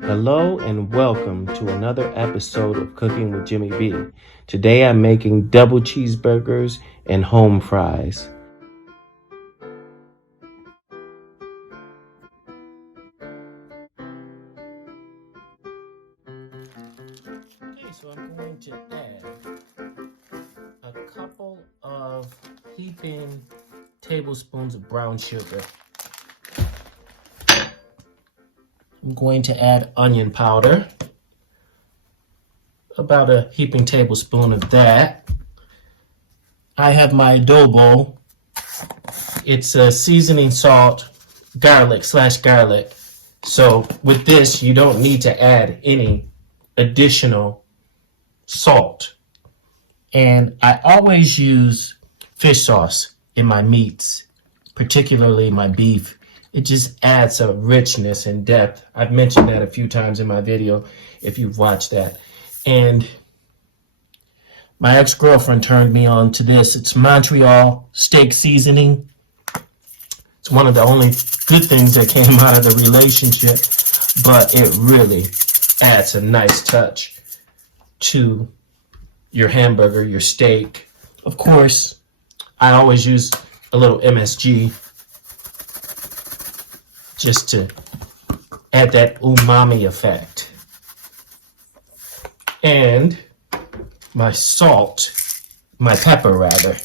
Hello and welcome to another episode of Cooking with Jimmy B. Today I'm making double cheeseburgers and home fries. Okay, so I'm going to add a couple of heaping tablespoons of brown sugar. I'm going to add onion powder, about a heaping tablespoon of that. I have my adobo. It's a seasoning salt, garlic. So with this, you don't need to add any additional salt. And I always use fish sauce in my meats, particularly my beef. It just adds a richness and depth. I've mentioned that a few times in my video if you've watched that. And my ex-girlfriend turned me on to this. It's Montreal steak seasoning. It's one of the only good things that came out of the relationship, but it really adds a nice touch to your hamburger, your steak. Of course, I always use a little MSG just to add that umami effect. And my salt, my pepper rather.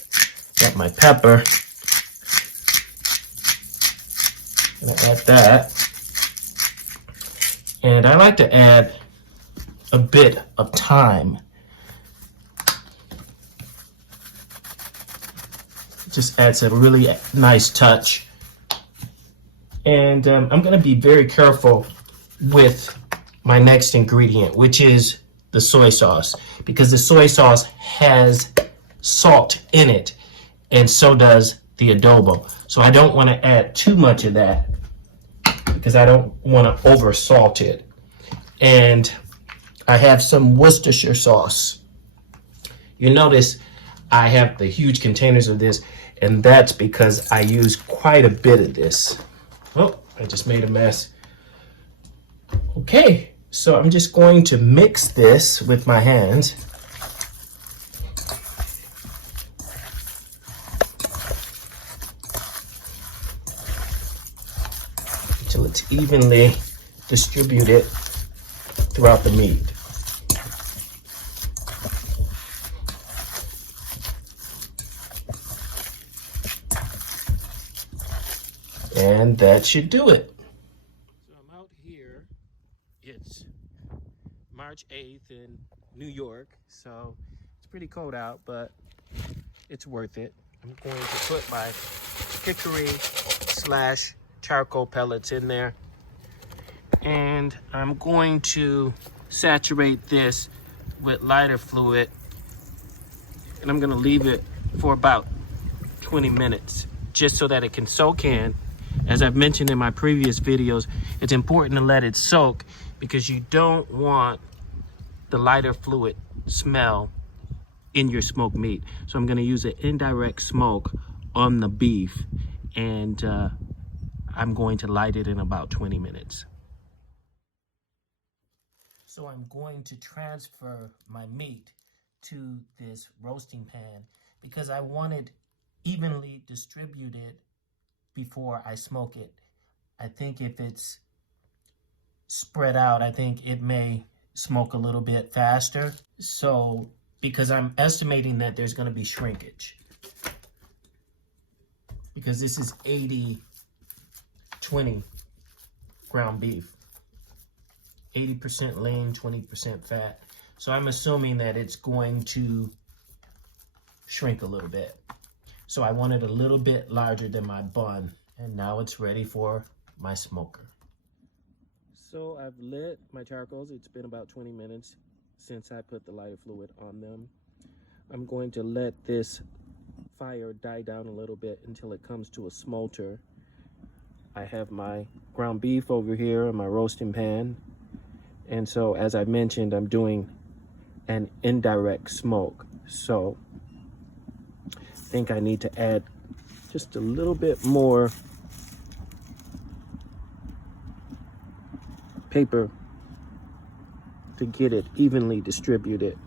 Got my pepper. Gonna add that. And I like to add a bit of thyme. Just adds a really nice touch. And I'm going to be very careful with my next ingredient, which is the soy sauce, because the soy sauce has salt in it, and so does the adobo. So I don't want to add too much of that because I don't want to over salt it. And I have some Worcestershire sauce. You notice I have the huge containers of this, and that's because I use quite a bit of this. Oh, I just made a mess. Okay, so I'm just going to mix this with my hands. Until it's evenly distributed throughout the meat. And that should do it. So I'm out here. It's March 8th in New York, so it's pretty cold out, but it's worth it. I'm going to put my hickory / charcoal pellets in there, and I'm going to saturate this with lighter fluid, and I'm going to leave it for about 20 minutes just so that it can soak in. As I've mentioned in my previous videos, it's important to let it soak because you don't want the lighter fluid smell in your smoked meat. So I'm going to use an indirect smoke on the beef, and I'm going to light it in about 20 minutes. So I'm going to transfer my meat to this roasting pan because I want it evenly distributed before I smoke it. I think if it's spread out, I think it may smoke a little bit faster. So, because I'm estimating that there's going to be shrinkage. Because this is 80-20 ground beef. 80% lean, 20% fat. So I'm assuming that it's going to shrink a little bit. So I want it a little bit larger than my bun. And now it's ready for my smoker. So I've lit my charcoals. It's been about 20 minutes since I put the lighter fluid on them. I'm going to let this fire die down a little bit until it comes to a smolter. I have my ground beef over here in my roasting pan. And so as I mentioned, I'm doing an indirect smoke. So I think I need to add just a little bit more paper to get it evenly distributed.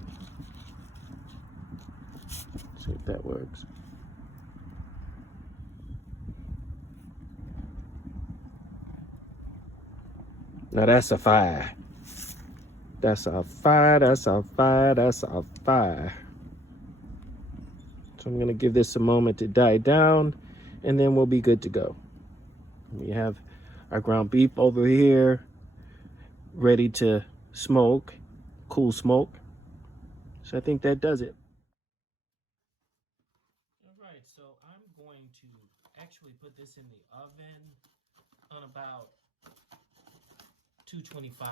See if that works. Now that's a 5. That's a 5, that's a 5, that's a 5. So I'm gonna give this a moment to die down, and then we'll be good to go. We have our ground beef over here, ready to smoke, cool smoke. So I think that does it. All right, so I'm going to actually put this in the oven on about 225,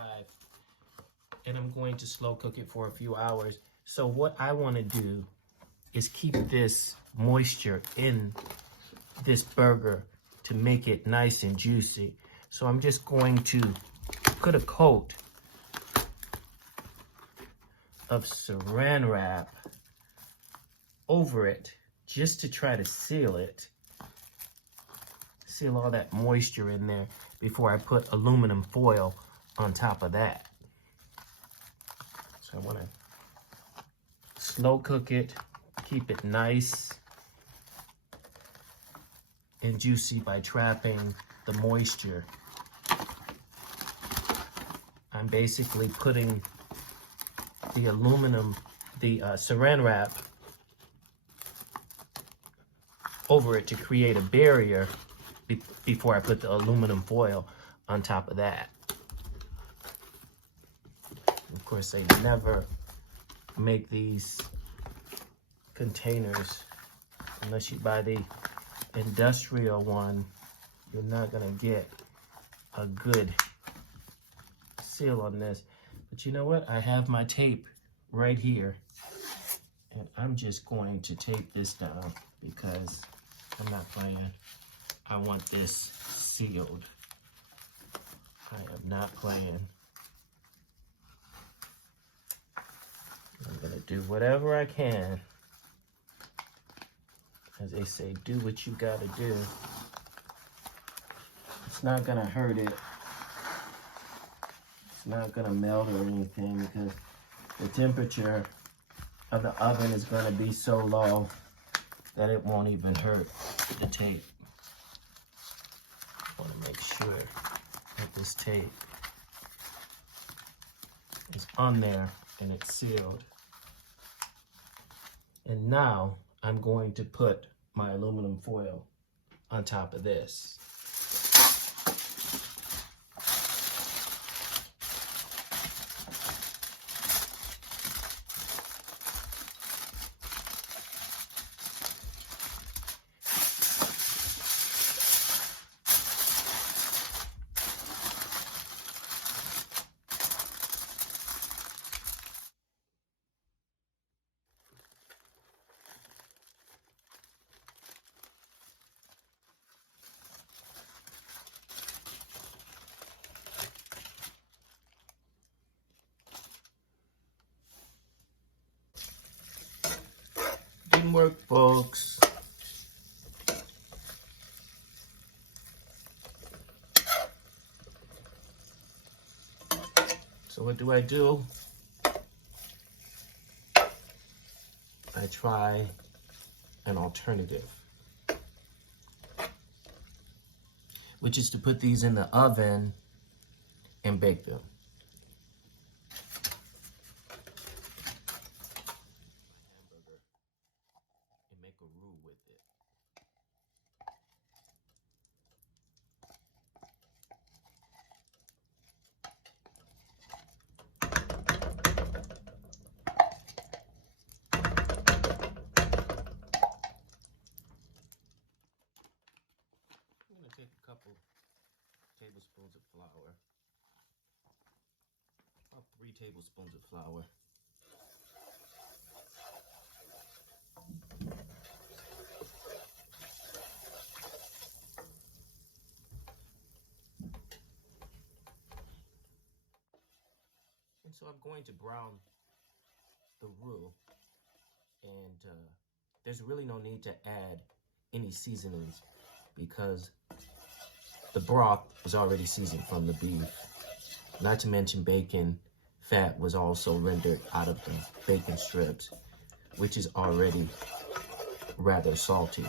and I'm going to slow cook it for a few hours. So what I want to do is keep this moisture in this burger to make it nice and juicy. So I'm just going to put a coat of saran wrap over it just to try to seal it. Seal all that moisture in there before I put aluminum foil on top of that. So I want to slow cook it, keep it nice and juicy by trapping the moisture. I'm basically putting the saran wrap over it to create a barrier before I put the aluminum foil on top of that. Of course, they never make these containers unless you buy the industrial one. You're not gonna get a good seal on this. But you know what? I have my tape right here, and I'm just going to tape this down because I'm not playing. I want this sealed. I am not playing. I'm gonna do whatever I can. As they say, do what you gotta do. It's not gonna hurt it. It's not gonna melt or anything because the temperature of the oven is gonna be so low that it won't even hurt the tape. I wanna make sure that this tape is on there and it's sealed. And now I'm going to put my aluminum foil on top of this. Didn't work, folks. So what do? I try an alternative, which is to put these in the oven and bake them. And make a roux with it. I'm going to take a couple tablespoons of flour, about 3 tablespoons of flour. And so I'm going to brown the roux, and there's really no need to add any seasonings because the broth is already seasoned from the beef. Not to mention bacon, fat was also rendered out of the bacon strips, which is already rather salty.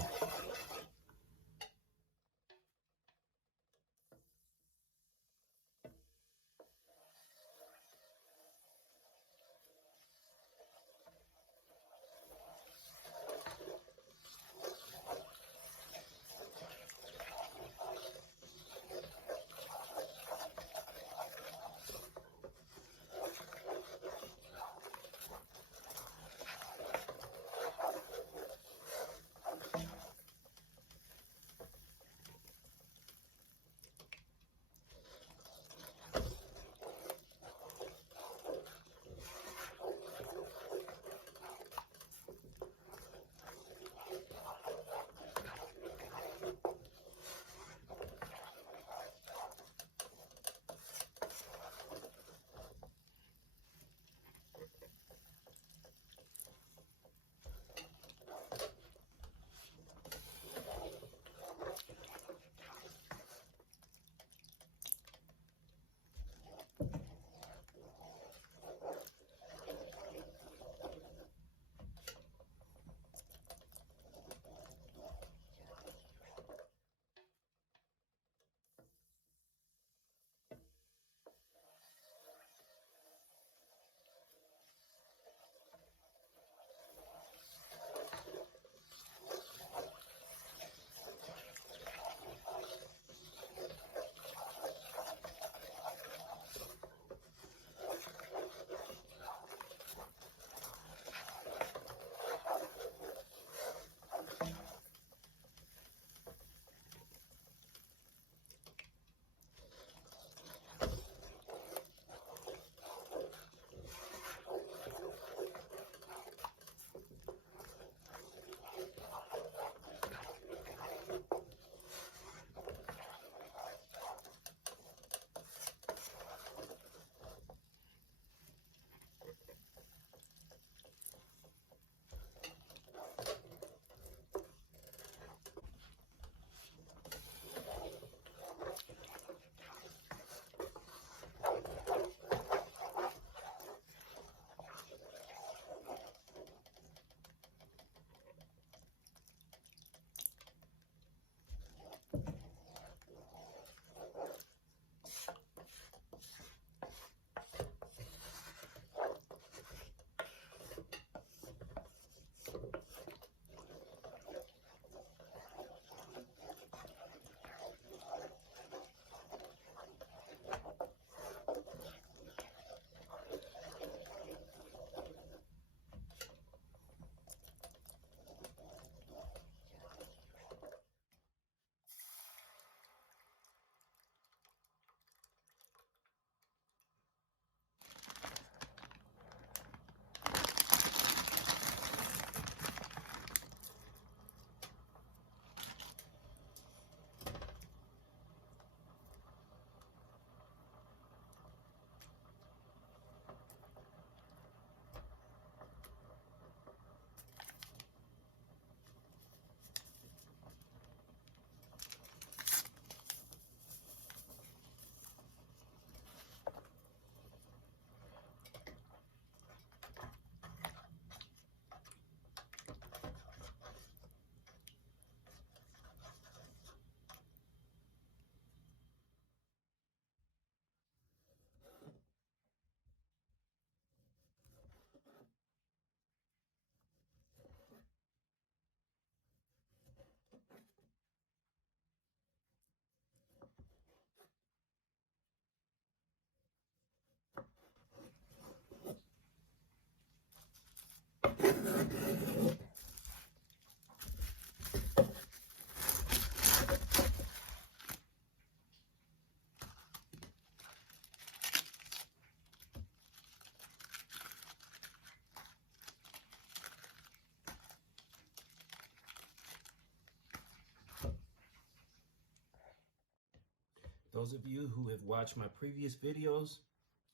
Those of you who have watched my previous videos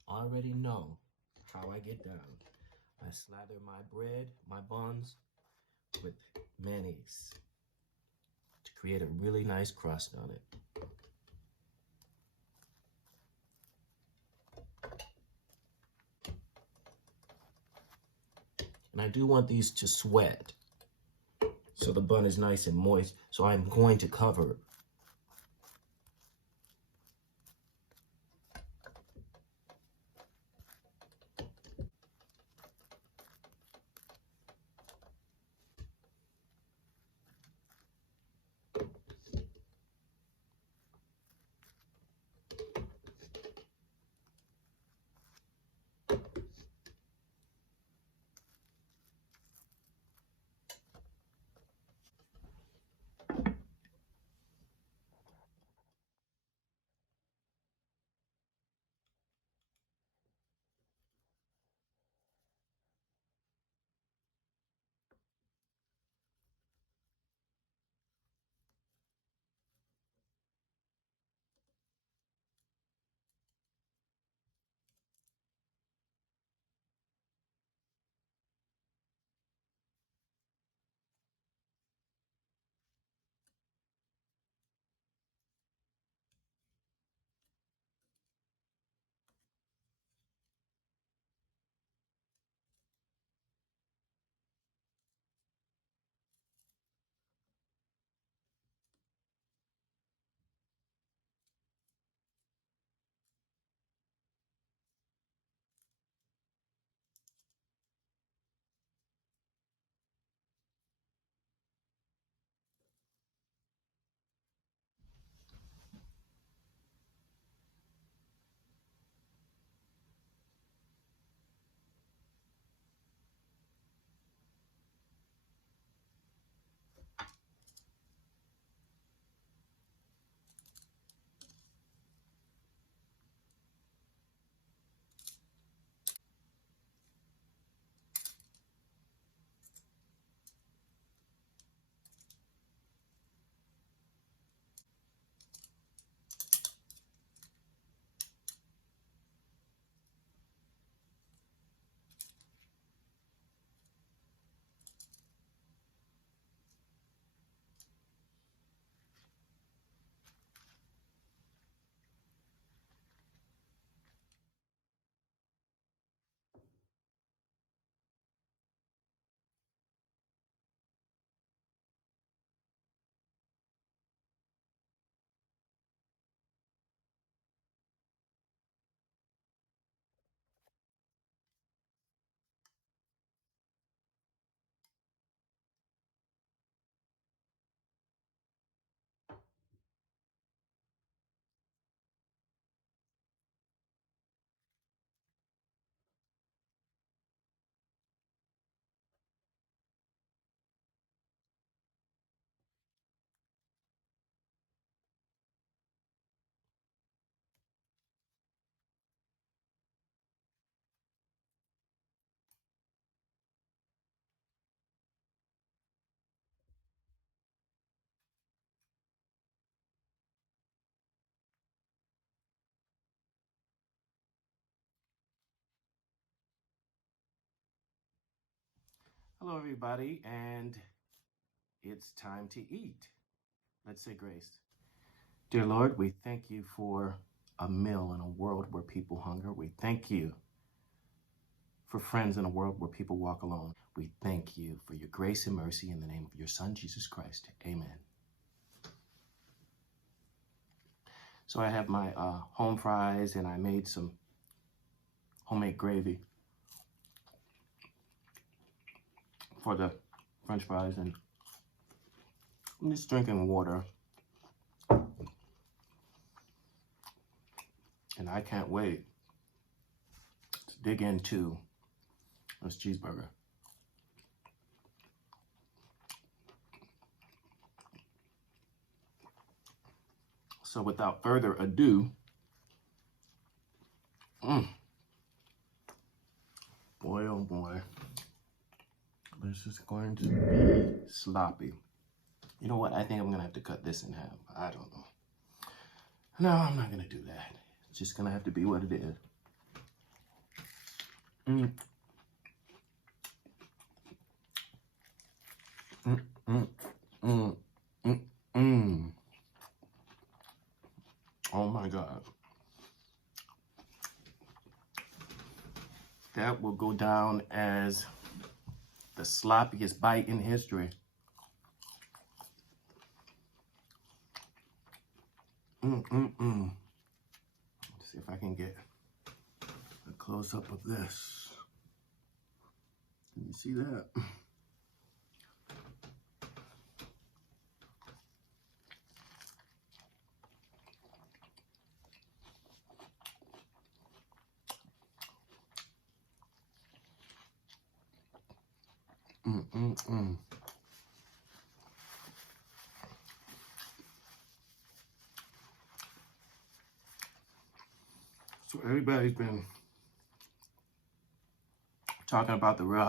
already know how I get down. I slather my bread, my buns, with mayonnaise to create a really nice crust on it. And I do want these to sweat so the bun is nice and moist. So I'm going to cover it. Hello, everybody, and it's time to eat. Let's say grace. Dear Lord, we thank you for a meal in a world where people hunger. We thank you for friends in a world where people walk alone. We thank you for your grace and mercy in the name of your Son, Jesus Christ. Amen. So I have my home fries, and I made some homemade gravy for the French fries, and I'm just drinking water. And I can't wait to dig into this cheeseburger. So without further ado, boy, oh boy, this is going to be sloppy. You know what? I think I'm gonna have to cut this in half. I don't know. No, I'm not gonna do that. It's just gonna have to be what it is. Mm. Mm, mm, mm, mm, mm. Oh my God. That will go down as sloppiest bite in history. Let's see if I can get a close-up of this. Can you see that? So everybody's been talking about the Real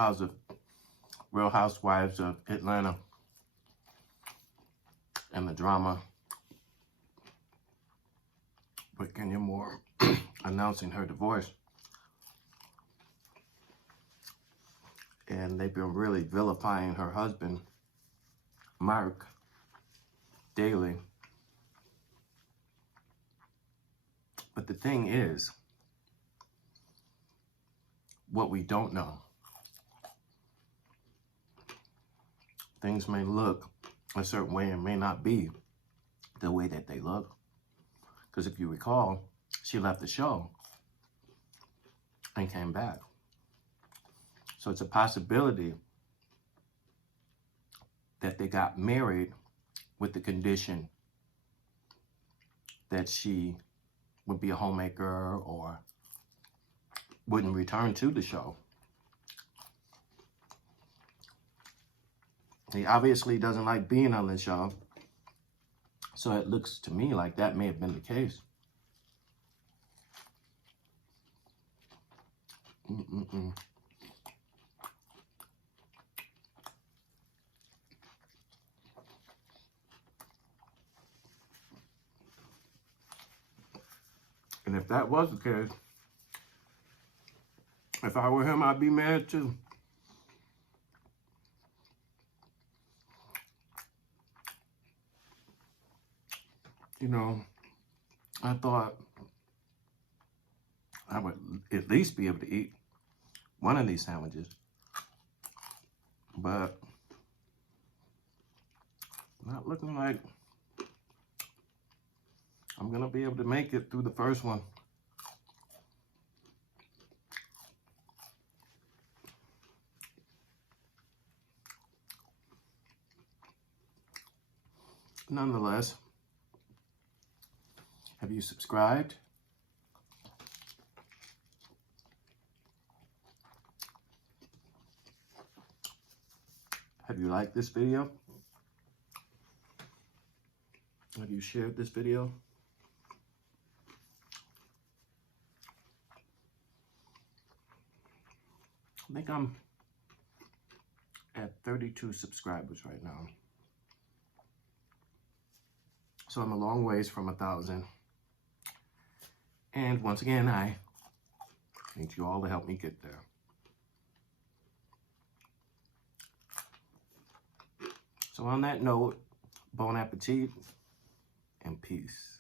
Housewives of Atlanta and the drama with Kenya Moore announcing her divorce. And they've been really vilifying her husband, Mark, daily. But the thing is, what we don't know. Things may look a certain way and may not be the way that they look. Because if you recall, she left the show and came back. So it's a possibility that they got married with the condition that she would be a homemaker or wouldn't return to the show. He obviously doesn't like being on the show. So it looks to me like that may have been the case. And if that was the case, if I were him, I'd be mad too. You know, I thought I would at least be able to eat one of these sandwiches, but not looking like I'm gonna be able to make it through the first one. Nonetheless, have you subscribed? Have you liked this video? Have you shared this video? I think I'm at 32 subscribers right now. So I'm a long ways from 1,000. And once again, I need you all to help me get there. So on that note, bon appetit and peace.